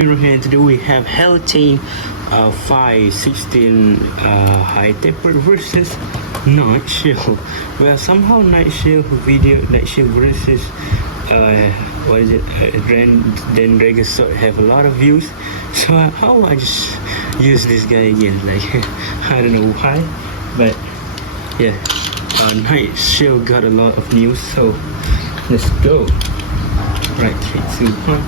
Here today we have Hellschain 516 high temper versus Knightshield. Well, somehow Knightshield versus what is it? Then Dragon Sword have a lot of views. So how I just use this guy again? Like I don't know why, but yeah, Knightshield got a lot of news. So let's go. Right, 3, 2, 1.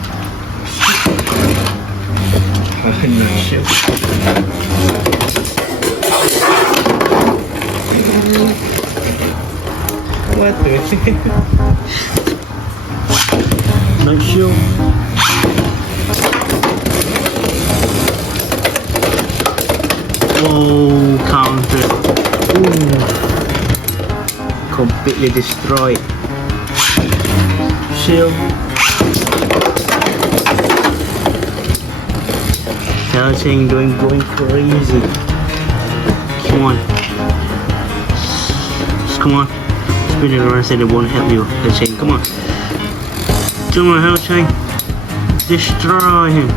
Knightshield. What the heck? Knightshield. Oh, counter. Ooh. Completely destroyed. Shield. Hellschain going crazy. Come on. Just come on. Spin it around, said it won't help you. Hellschain, come on. Come on, Hellschain. Destroy him.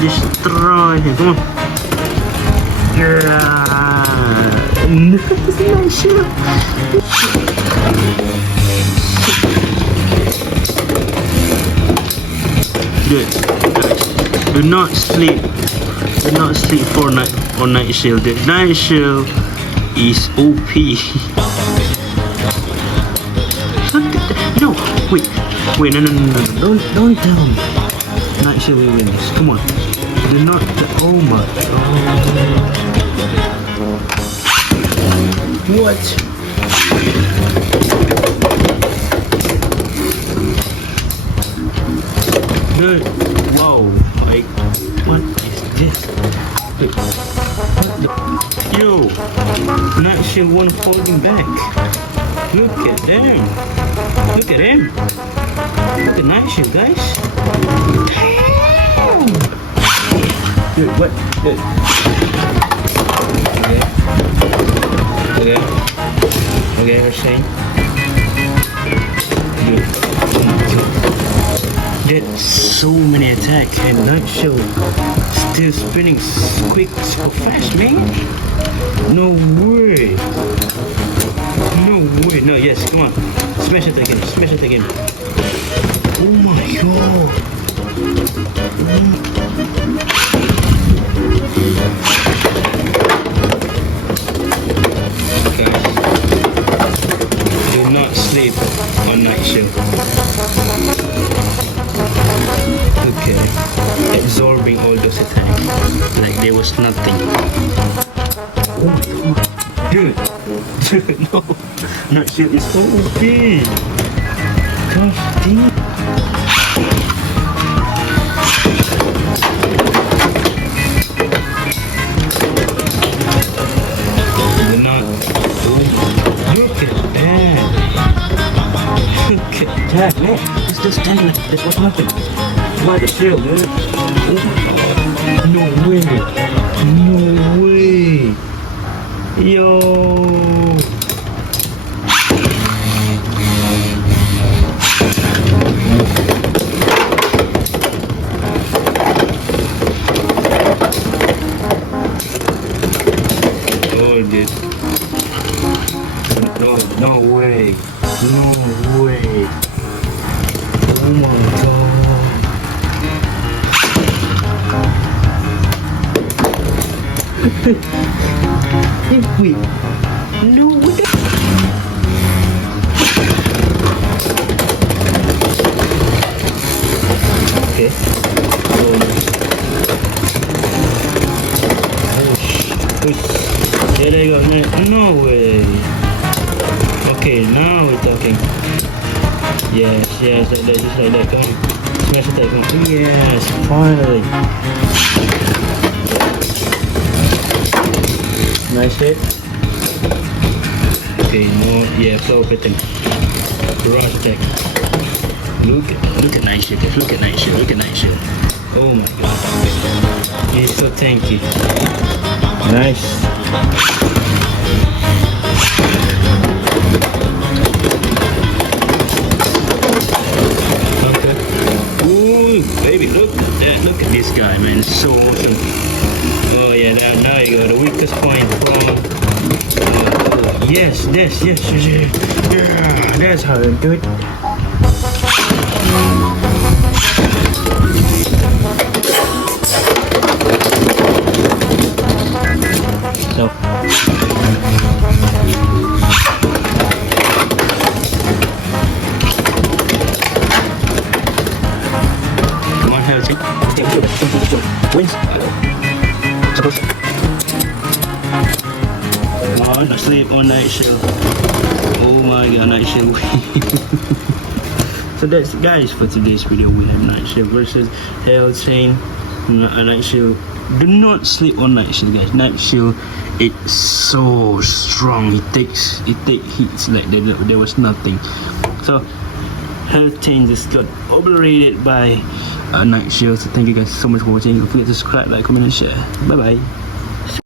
Destroy him. Come on. Nice shot. Good. Do not sleep. Do not sleep for Knightshield. The Knightshield is OP. No, wait, no. Don't tell me. Knightshield will win this. Come on. Do not. Oh my. Oh. What? Good. Wow. Like, what is this? Wait. What the? Yo. Knightshield one holding back. Look at them. Look at him. Look at Knightshield, guys. Damn. Dude, what? Dude. Okay, Hellschain. Dude. Did so many attacks and Knightshield still spinning quick, so fast, man. No way. No way. No, yes, come on. Smash it again. Smash it again. Oh my god. Guys, do not sleep on Knightshield. Okay. Absorbing all those attacks like there was nothing. Oh my god. Dude, no. Knightshield is so OP. Gosh dang. Look at that. Look at that. No, it's just standing. This was nothing. Why the shield, dude? No way. No way. Yo. Oh, dude. No way. No way. Oh my god. Wait. No way. Okay. There they go. No way. Okay, now we're talking. Yes, like that, just like that. Come on. Smash it, come on. Yes, finally. Nice hit. Okay, no, yeah, slow hitting. Rush attack. Look at Knightshield. Look at Knightshield. Oh my god. He's so tanky. Nice. look at this guy, man. It's so awesome. Oh yeah, now you go. The weakest point from. Yes. Yeah, that's how I do it. So. Come on, Hellschain. Wins. Suppose. Come on, asleep on Knightshield. Oh my god, Knightshield. So that's, guys, for today's video. We have Knightshield versus Hellschain. Knightshield. Do not sleep on Knightshield, guys. Knightshield, it's so strong. It takes hits like there was nothing. So Hellschain just got obliterated by Knightshield. So thank you guys so much for watching. Don't forget to subscribe, like, comment, and share. Bye bye.